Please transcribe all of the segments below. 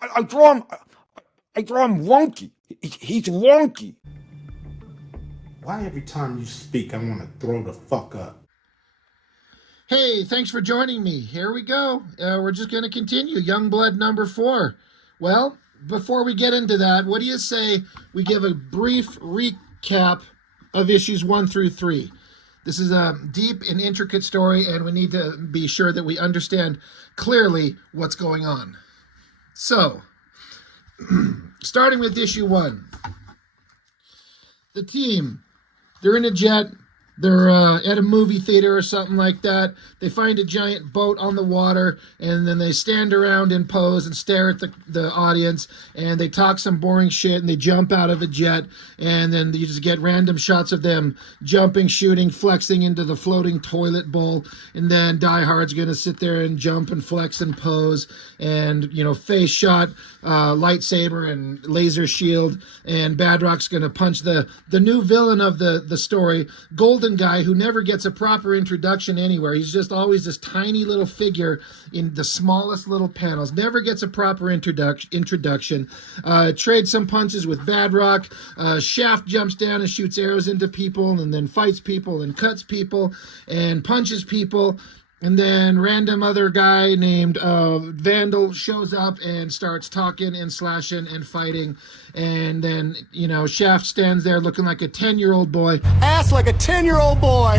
I draw him. I draw him wonky. He's wonky. Why every time you speak, I want to throw the fuck up? Hey, thanks for joining me. Here we go. We're just going to continue. Youngblood number 4. Well, before we get into that, what do you say we give a brief recap of issues 1 through 3? This is a deep and intricate story, and we need to be sure that we understand clearly what's going on. So, starting with issue 1. The team, they're in a jet. They're at a movie theater or something like that. They find a giant boat on the water, and then they stand around and pose and stare at the audience, and they talk some boring shit, and they jump out of a jet, and then you just get random shots of them jumping, shooting, flexing into the floating toilet bowl, and then Die Hard's going to sit there and jump and flex and pose, and, face shot, lightsaber and laser shield, and Badrock's going to punch the new villain of the story, Golden Guy, who never gets a proper introduction anywhere. He's just always this tiny little figure in the smallest little panels. Never gets a proper introduction. Trades some punches with Badrock. Shaft jumps down and shoots arrows into people, and then fights people and cuts people and punches people. And then random other guy named Vandal shows up and starts talking and slashing and fighting. And then, Shaft stands there looking like a 10-year-old boy. Ass like a 10-year-old boy.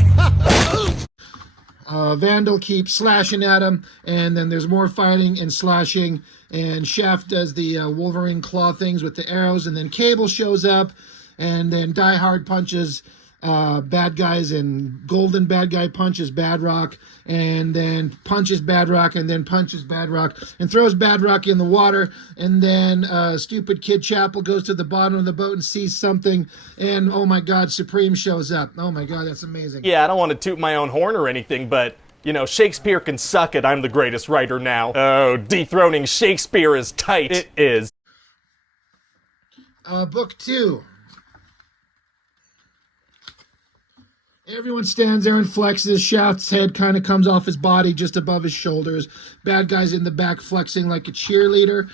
Vandal keeps slashing at him. And then there's more fighting and slashing. And Shaft does the Wolverine claw things with the arrows. And then Cable shows up. And then Die Hard punches bad guys, and Golden bad guy punches Badrock, and then punches Badrock, and then punches Badrock, and throws Badrock in the water. And then stupid Kid Chapel goes to the bottom of the boat and sees something, and oh my god, Supreme shows up. Oh my god, that's amazing. Yeah, I don't want to toot my own horn or anything, but Shakespeare can suck it. I'm the greatest writer now. Oh, dethroning Shakespeare is tight. It is. Book 2. Everyone stands there and flexes. Shaft's head kind of comes off his body just above his shoulders. Bad guy's in the back flexing like a cheerleader.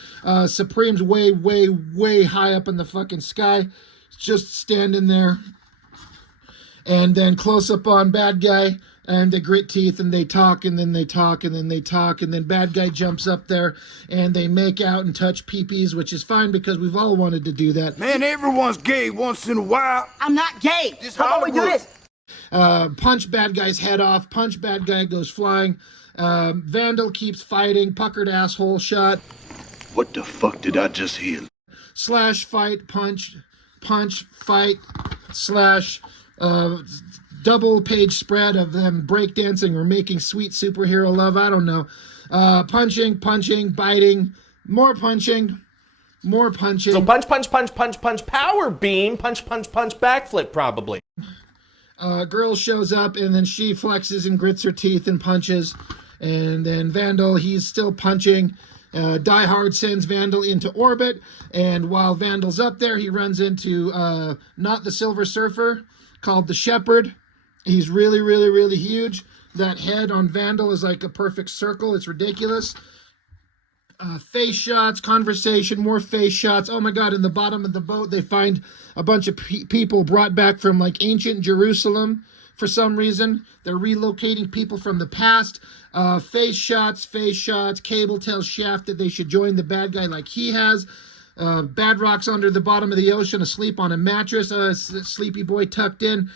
Supreme's way, way, way high up in the fucking sky, just standing there. And then close up on bad guy, and they grit teeth, and they talk, and then they talk, and then they talk, and then bad guy jumps up there, and they make out and touch peepees, which is fine because we've all wanted to do that. Man, everyone's gay once in a while. I'm not gay. How about we do this? Punch bad guy's head off. Punch bad guy goes flying. Vandal keeps fighting. Puckered asshole shot. What the fuck did I just hear? Slash fight. Punch fight. Slash double page spread of them breakdancing or making sweet superhero love. I don't know. Punching, biting, more punching. So punch, power beam, punch, backflip probably. Girl shows up, and then she flexes and grits her teeth and punches. And then Vandal, he's still punching. Die Hard sends Vandal into orbit, and while Vandal's up there, he runs into not the Silver Surfer, called the Shepherd. He's really, really, really huge. That head on Vandal is like a perfect circle. It's ridiculous. Face shots, conversation, more face shots. Oh my god, in the bottom of the boat they find a bunch of people brought back from like ancient Jerusalem for some reason. They're relocating people from the past. Face shots. Cable tells Shaft that they should join the bad guy like he has. Badrock's under the bottom of the ocean asleep on a mattress. Sleepy boy tucked in.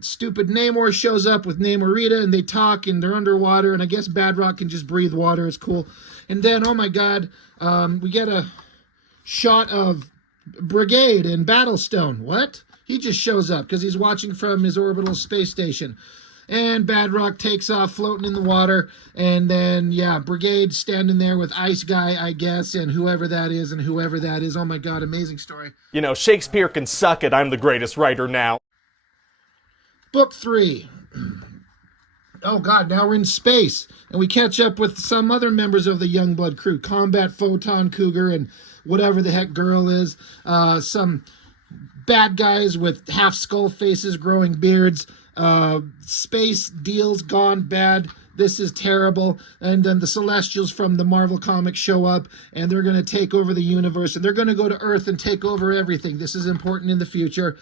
Stupid Namor shows up with Namorita, and they talk, and they're underwater, and I guess Badrock can just breathe water. It's cool. And then, oh my god, we get a shot of Brigade and Battlestone. What? He just shows up because he's watching from his orbital space station. And Badrock takes off floating in the water, and then, yeah, Brigade standing there with Ice Guy, I guess, and whoever that is. Oh my god, amazing story. Shakespeare can suck it. I'm the greatest writer now. Book 3. Oh god, now we're in space, and we catch up with some other members of the Youngblood crew. Combat Photon Cougar and whatever the heck girl is. Some bad guys with half skull faces, growing beards. Space deals gone bad. This is terrible. And then the Celestials from the Marvel comics show up, and they're going to take over the universe, and they're going to go to Earth and take over everything. This is important in the future.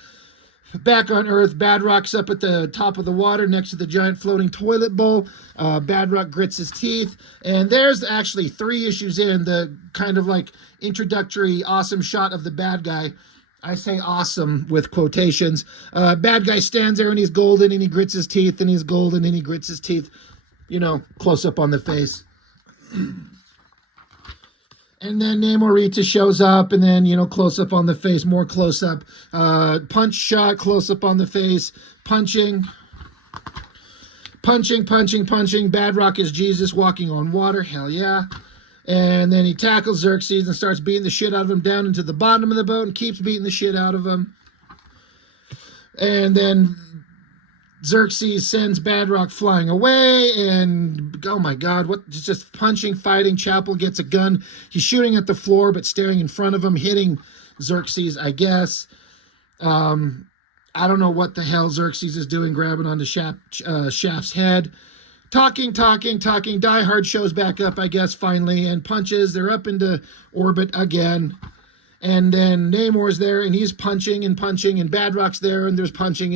Back on Earth, Badrock's up at the top of the water next to the giant floating toilet bowl. Badrock grits his teeth. And there's actually 3 issues in the kind of like introductory awesome shot of the bad guy. I say awesome with quotations. Bad guy stands there and he's golden and he grits his teeth and he's golden and he grits his teeth. You know, close up on the face. And then Namorita shows up, and then, you know, close up on the face, more close up. Punch shot, close up on the face, punching. Badrock is Jesus walking on water, hell yeah. And then he tackles Xerxes and starts beating the shit out of him down into the bottom of the boat and keeps beating the shit out of him. And then Xerxes sends Badrock flying away, and oh my god, what, just punching, fighting. Chapel gets a gun. He's shooting at the floor, but staring in front of him, hitting Xerxes, I guess. I don't know what the hell Xerxes is doing, grabbing onto Shaft's head. Talking. Die Hard shows back up, I guess, finally, and punches. They're up into orbit again. And then Namor's there, and he's punching, and Badrock's there, and there's punching.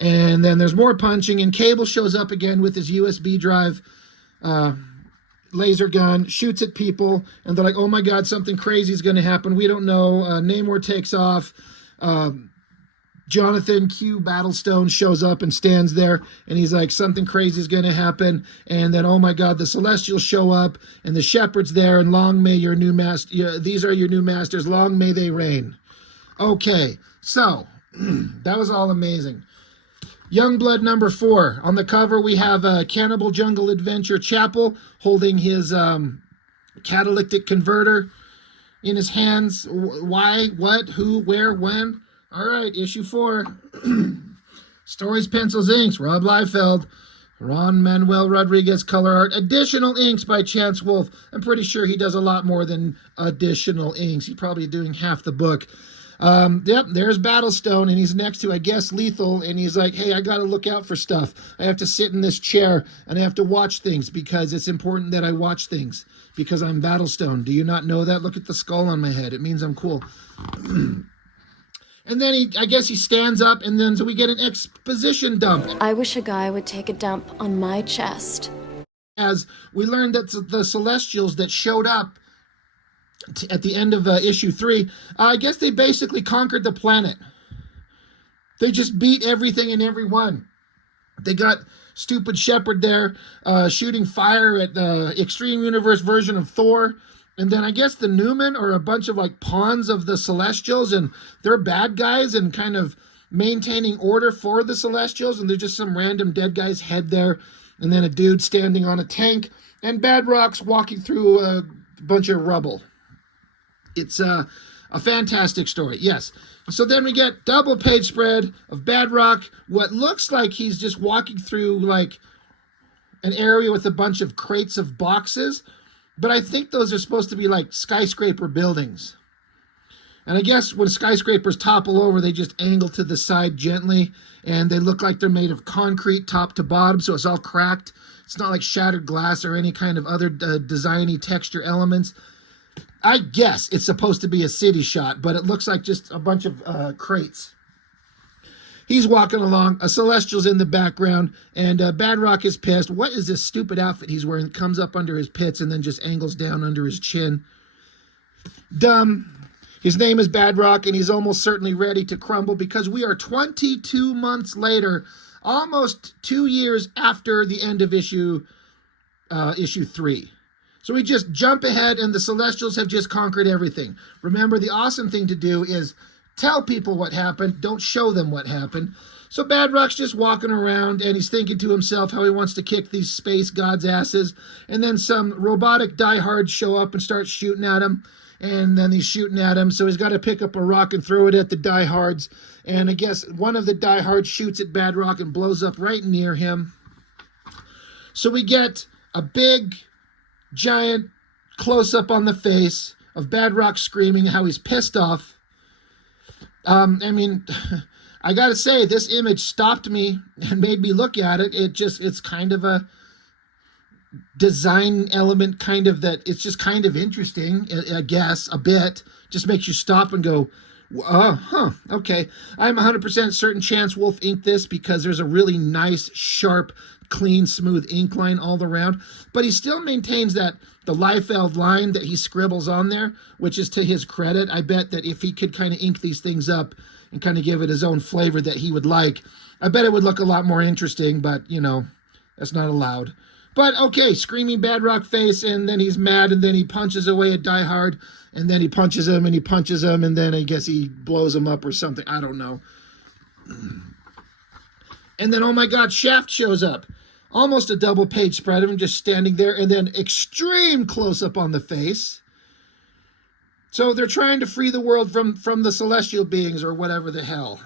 And then there's more punching, and Cable shows up again with his USB drive laser gun, shoots at people, and they're like, oh my god, something crazy is going to happen. We don't know. Namor takes off. Jonathan Q. Battlestone shows up and stands there, and he's like, something crazy is going to happen. And then, oh my god, the Celestials show up, and the Shepherd's there, and long may your new master, these are your new masters, long may they reign. Okay, so that was all amazing. Youngblood number 4. On the cover, we have Cannibal Jungle Adventure Chapel holding his catalytic converter in his hands. Why, what, who, where, when? All right, issue 4. Stories, pencils, inks. Rob Liefeld. Ron Manuel Rodriguez, color art. Additional inks by Chance Wolf. I'm pretty sure he does a lot more than additional inks. He's probably doing half the book. Yep, there's Battlestone, and he's next to, I guess, Lethal, and he's like, hey, I gotta look out for stuff. I have to sit in this chair, and I have to watch things, because it's important that I watch things, because I'm Battlestone. Do you not know that? Look at the skull on my head. It means I'm cool. And then I guess he stands up, and then so we get an exposition dump. I wish a guy would take a dump on my chest. As we learned that the Celestials that showed up at the end of issue 3, I guess they basically conquered the planet. They just beat everything and everyone. They got stupid Shepherd there shooting fire at the Extreme Universe version of Thor. And then I guess the Newmen are a bunch of like pawns of the Celestials, and they're bad guys and kind of maintaining order for the Celestials. And there's just some random dead guy's head there. And then a dude standing on a tank, and Badrock's walking through a bunch of rubble. It's a fantastic story, yes. So then we get double page spread of Badrock, what looks like he's just walking through like an area with a bunch of crates of boxes, but I think those are supposed to be like skyscraper buildings. And I guess when skyscrapers topple over, they just angle to the side gently, and they look like they're made of concrete top to bottom, so it's all cracked. It's not like shattered glass or any kind of other designy texture elements. I guess it's supposed to be a city shot, but it looks like just a bunch of crates. He's walking along, a Celestial's in the background, and Badrock is pissed. What is this stupid outfit he's wearing? It comes up under his pits and then just angles down under his chin. Dumb. His name is Badrock, and he's almost certainly ready to crumble, because we are 22 months later, almost 2 years after the end of issue 3. So we just jump ahead, and the Celestials have just conquered everything. Remember, the awesome thing to do is tell people what happened. Don't show them what happened. So Badrock's just walking around, and he's thinking to himself how he wants to kick these space gods' asses. And then some robotic diehards show up and start shooting at him. And then he's shooting at him, so he's got to pick up a rock and throw it at the diehards. And I guess one of the diehards shoots at Badrock and blows up right near him. So we get a big, giant close-up on the face of Badrock screaming how he's pissed off. I mean, I gotta say, this image stopped me and made me look at it. It's kind of a design element, kind of, that it's just kind of interesting, I guess, a bit. Just makes you stop and go, okay. I'm 100% certain Chance Wolf inked this because there's a really nice, sharp, clean, smooth ink line all around. But he still maintains that the Liefeld line that he scribbles on there, which is to his credit. I bet that if he could kind of ink these things up and kind of give it his own flavor that he would like, I bet it would look a lot more interesting, but, you know, that's not allowed. But, okay, screaming Badrock face, and then he's mad, and then he punches away at Die Hard, and then he punches him, and he punches him, and then I guess he blows him up or something. I don't know. And then, oh my God, Shaft shows up. Almost a double page spread of him just standing there, and then extreme close-up on the face. So they're trying to free the world from the celestial beings or whatever the hell.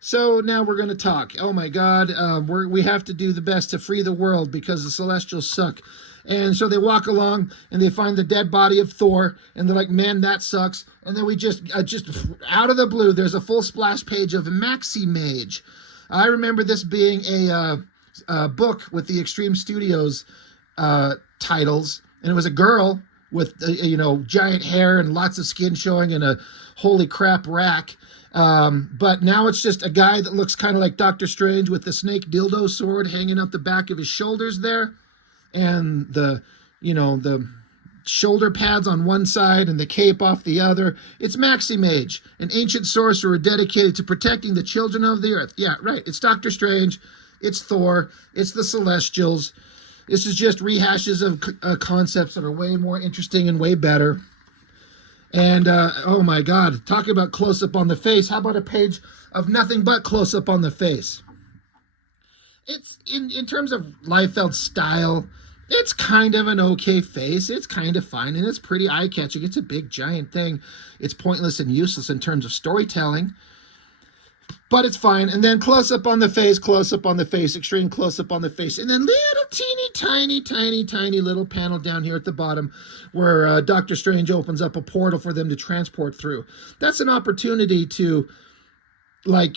So now we're going to talk. Oh my God, we have to do the best to free the world because the Celestials suck. And so they walk along and they find the dead body of Thor, and they're like, man, that sucks. And then we just out of the blue, there's a full splash page of Maxi Mage. I remember this being a book with the Extreme Studios titles, and it was a girl with giant hair and lots of skin showing and a holy crap rack. But now it's just a guy that looks kind of like Doctor Strange with the snake dildo sword hanging up the back of his shoulders there, and the shoulder pads on one side and the cape off the other. It's Maxi Mage, an ancient sorcerer dedicated to protecting the children of the earth. Yeah, right. It's Doctor Strange. It's Thor. It's the Celestials. This is just rehashes of concepts that are way more interesting and way better. And, oh my God, talking about close-up on the face, how about a page of nothing but close-up on the face? It's, in terms of Liefeld's style, it's kind of an okay face. It's kind of fine, and it's pretty eye-catching. It's a big, giant thing. It's pointless and useless in terms of storytelling, but it's fine. And then close-up on the face, extreme close-up on the face, and then little teeny, tiny little panel down here at the bottom where Doctor Strange opens up a portal for them to transport through. That's an opportunity to, like,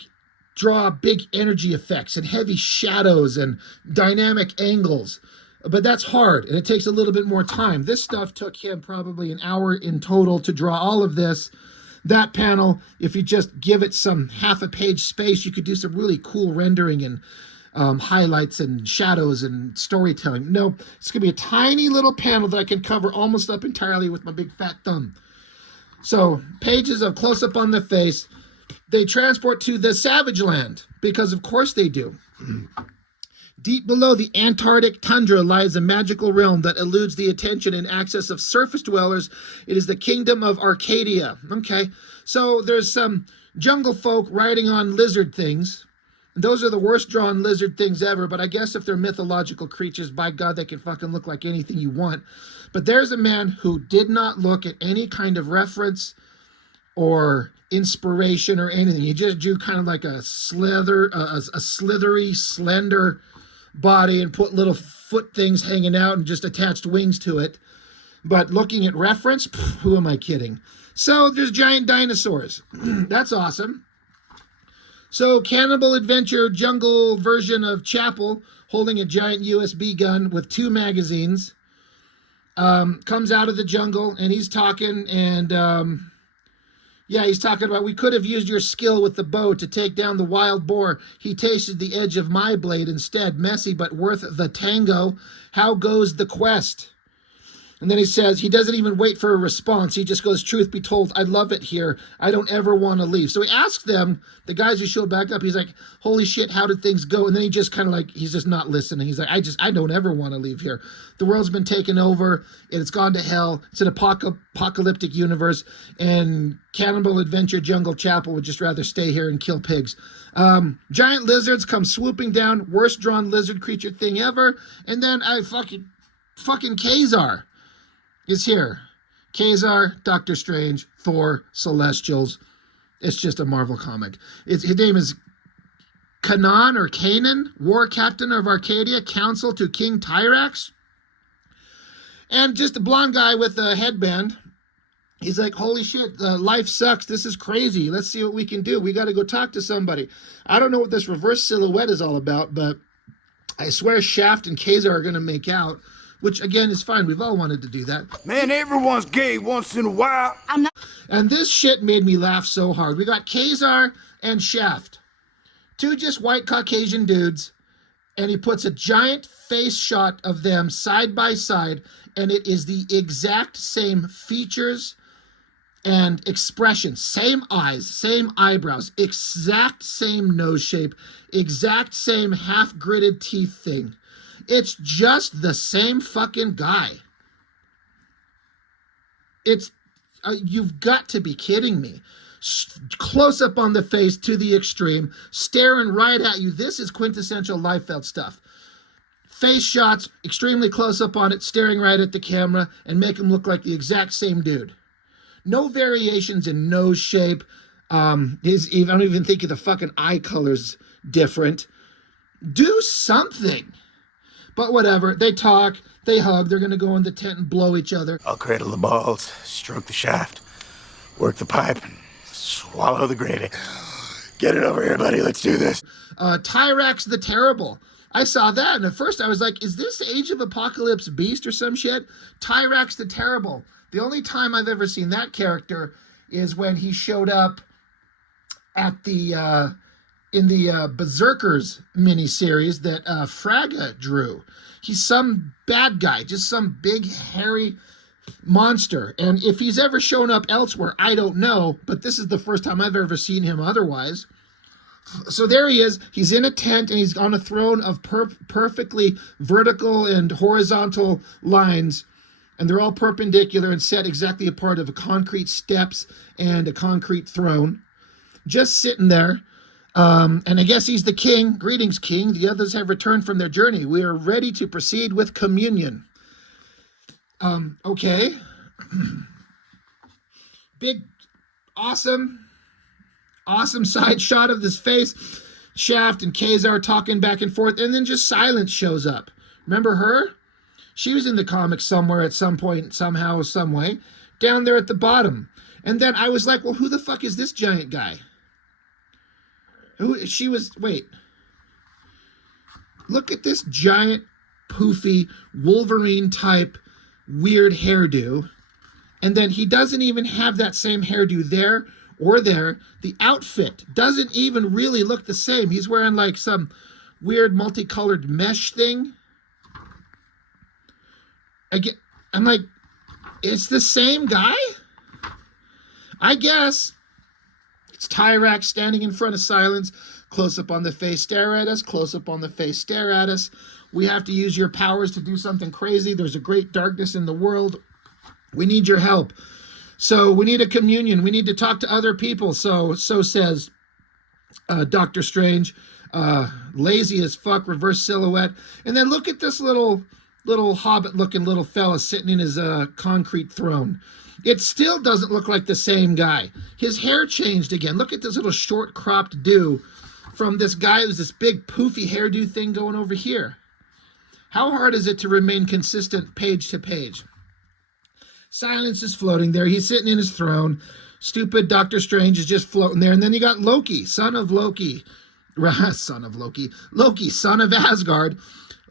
draw big energy effects and heavy shadows and dynamic angles. But that's hard, and it takes a little bit more time. This stuff took him probably an hour in total to draw all of this. That panel, if you just give it some half a page space, you could do some really cool rendering and highlights and shadows and storytelling. No, it's going to be a tiny little panel that I can cover almost up entirely with my big fat thumb. So, pages of close-up on the face. They transport to the Savage Land, because of course they do. Deep below the Antarctic tundra lies a magical realm that eludes the attention and access of surface dwellers. It is the kingdom of Arcadia. Okay, so there's some jungle folk riding on lizard things. Those are the worst drawn lizard things ever, but I guess if they're mythological creatures, by God, they can fucking look like anything you want. But there's a man who did not look at any kind of reference or inspiration or anything. He just drew kind of like a slithery, slender body and put little foot things hanging out and just attached wings to it. But looking at reference, who am I kidding? So there's giant dinosaurs. That's awesome. So Cannibal Adventure jungle version of Chapel holding a giant USB gun with 2 magazines comes out of the jungle, and he's talking, and he's talking about, we could have used your skill with the bow to take down the wild boar. He tasted the edge of my blade instead. Messy, but worth the tango. How goes the quest? And then he says, he doesn't even wait for a response. He just goes, truth be told, I love it here. I don't ever want to leave. So he asks them, the guys who showed back up, he's like, holy shit, how did things go? And then he just kind of like, he's just not listening. He's like, I don't ever want to leave here. The world's been taken over. It's gone to hell. It's an apocalyptic universe. And Cannibal Adventure Jungle Chapel would just rather stay here and kill pigs. Giant lizards come swooping down. Worst drawn lizard creature thing ever. And then fucking Kazar is here. Kazar, Doctor Strange, Thor, Celestials. It's just a Marvel comic. His name is Kanan or Kanan, war captain of Arcadia, counsel to King Tyrax. And just a blonde guy with a headband. He's like, holy shit, life sucks. This is crazy. Let's see what we can do. We got to go talk to somebody. I don't know what this reverse silhouette is all about, but I swear Shaft and Kazar are going to make out, which again is fine. We've all wanted to do that. Man, everyone's gay once in a while. And this shit made me laugh so hard. We got Kazar and Shaft, two just white Caucasian dudes, and he puts a giant face shot of them side by side, and it is the exact same features and expression, same eyes, same eyebrows, exact same nose shape, exact same half-gritted teeth thing. It's just the same fucking guy. It's, you've got to be kidding me. Close up on the face to the extreme, staring right at you. This is quintessential Liefeld stuff. Face shots, extremely close up on it, staring right at the camera, and make him look like the exact same dude. No variations in nose shape. I don't even think of the fucking eye colors different. Do something. But whatever. They talk. They hug. They're going to go in the tent and blow each other. I'll cradle the balls, stroke the shaft, work the pipe, and swallow the gravy. Get it over here, buddy. Let's do this. Tyrax the Terrible. I saw that, and at first I was like, is this Age of Apocalypse Beast or some shit? Tyrax the Terrible. The only time I've ever seen that character is when he showed up at the in the Berserkers miniseries that Fraga drew. He's some bad guy, just some big hairy monster. And if he's ever shown up elsewhere, I don't know, but this is the first time I've ever seen him otherwise. So there he is. He's in a tent, and he's on a throne of perfectly vertical and horizontal lines, and they're all perpendicular and set exactly apart of concrete steps and a concrete throne. Just sitting there. And I guess he's the king. Greetings, king. The others have returned from their journey. We are ready to proceed with communion. Okay. Big, awesome side shot of this face. Shaft and Kazar talking back and forth, and then just silence shows up. Remember her? She was in the comics somewhere at some point, somehow, some way, down there at the bottom. And then I was like, well, who the fuck is this giant guy? Wait. Look at this giant, poofy, Wolverine-type, weird hairdo. And then he doesn't even have that same hairdo there or there. The outfit doesn't even really look the same. He's wearing like some weird multicolored mesh thing. Again, I'm like, it's the same guy? I guess. It's Tyrax standing in front of silence. Close up on the face, stare at us. Close up on the face, stare at us. We have to use your powers to do something crazy. There's a great darkness in the world. We need your help. So we need a communion. We need to talk to other people. So says Doctor Strange. Lazy as fuck, reverse silhouette. And then look at this little hobbit-looking little fella sitting in his concrete throne. It still doesn't look like the same guy. His hair changed again. Look at this little short cropped do from this guy who's this big poofy hairdo thing going over here. How hard is it to remain consistent page to page? Silence is floating there. He's sitting in his throne. Stupid Doctor Strange is just floating there. And then you got Loki, son of Loki, son of Asgard,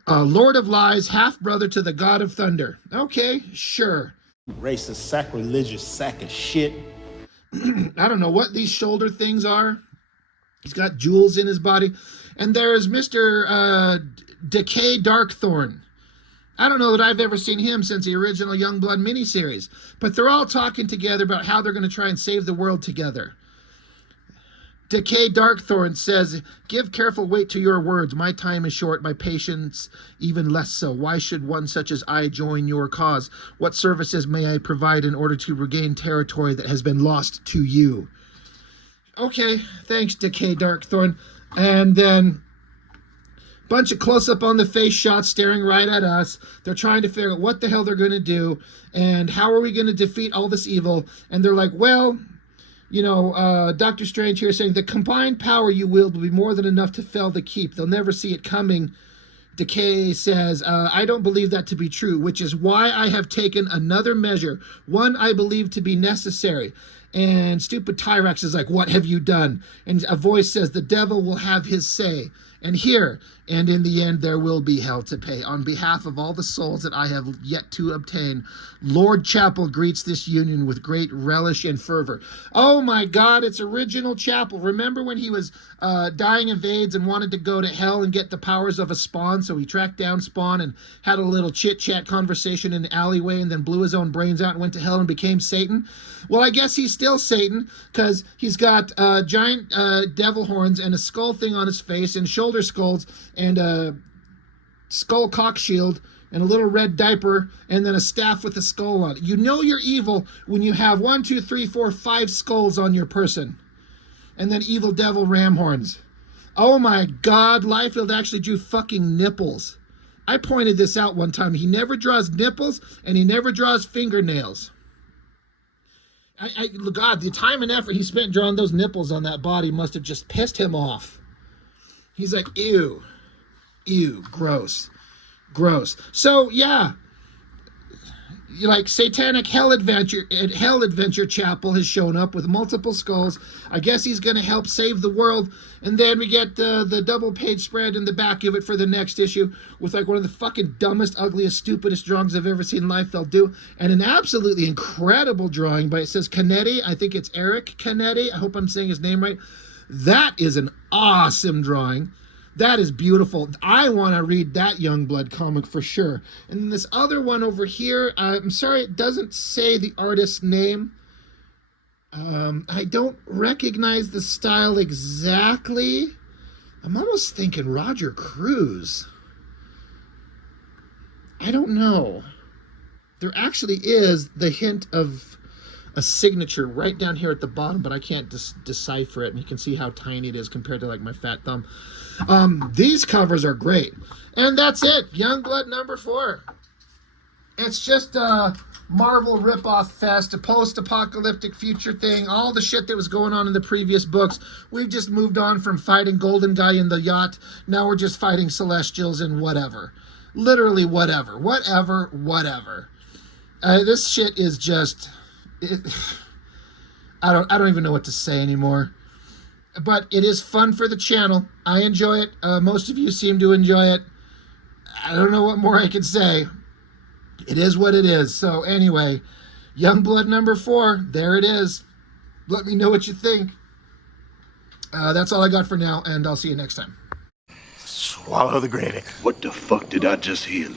Lord of Lies, half-brother to the God of Thunder. Okay, sure. Racist, sacrilegious sack of shit. I don't know what these shoulder things are. He's got jewels in his body. And there's Mr. Decay Darkthorn. I don't know that I've ever seen him since the original Youngblood miniseries. But they're all talking together about how they're going to try and save the world together. Decay Darkthorn says, give careful weight to your words. My time is short, my patience even less so. Why should one such as I join your cause? What services may I provide in order to regain territory that has been lost to you? Okay, thanks, Decay Darkthorn. And then bunch of close-up on the face shots staring right at us. They're trying to figure out what the hell they're going to do and how are we going to defeat all this evil. And they're like, well, you know, Doctor Strange here saying the combined power you wield will be more than enough to fell the keep. They'll never see it coming Decay says, I don't believe that to be true, which is why I have taken another measure, one I believe to be necessary. And stupid Tyrex is like, what have you done? And a voice says, the devil will have his say. And here, and in the end, there will be hell to pay. On behalf of all the souls that I have yet to obtain, Lord Chapel greets this union with great relish and fervor. Oh my God, it's original Chapel. Remember when he was dying of AIDS and wanted to go to hell and get the powers of a Spawn? So he tracked down Spawn and had a little chit-chat conversation in the alleyway and then blew his own brains out and went to hell and became Satan. Well, I guess he's still Satan because he's got giant devil horns and a skull thing on his face and shoulder skulls and a skull cock shield and a little red diaper and then a staff with a skull on it. You know you're evil when you have 1, 2, 3, 4, 5 skulls on your person. And then evil devil ram horns. Oh my God, Liefeld actually drew fucking nipples. I pointed this out one time. He never draws nipples and he never draws fingernails. God, the time and effort he spent drawing those nipples on that body must have just pissed him off. He's like, ew, gross. So yeah, like Satanic Hell Adventure Chapel has shown up with multiple skulls. I guess he's going to help save the world. And then we get the double page spread in the back of it for the next issue with like one of the fucking dumbest, ugliest, stupidest drawings I've ever seen Liefeld do. And an absolutely incredible drawing by, it says Canetti. I think it's Eric Canetti. I hope I'm saying his name right. That is an awesome drawing. That is beautiful. I want to read that Youngblood comic for sure. And then this other one over here, I'm sorry, it doesn't say the artist's name. I don't recognize the style exactly. I'm almost thinking Roger Cruz. I don't know. There actually is the hint of a signature right down here at the bottom, but I can't decipher it. And you can see how tiny it is compared to like my fat thumb. These covers are great. And that's it. Youngblood number 4. It's just a Marvel ripoff fest, a post-apocalyptic future thing, all the shit that was going on in the previous books. We've just moved on from fighting Golden Guy in the yacht. Now we're just fighting Celestials and whatever. Literally whatever. This shit is just... I don't even know what to say anymore. But it is fun for the channel. I enjoy it. Most of you seem to enjoy it. I don't know what more I can say. It is what it is. So anyway, Youngblood number 4. There it is. Let me know what you think. That's all I got for now, and I'll see you next time. Swallow the gravy. What the fuck did I just hear?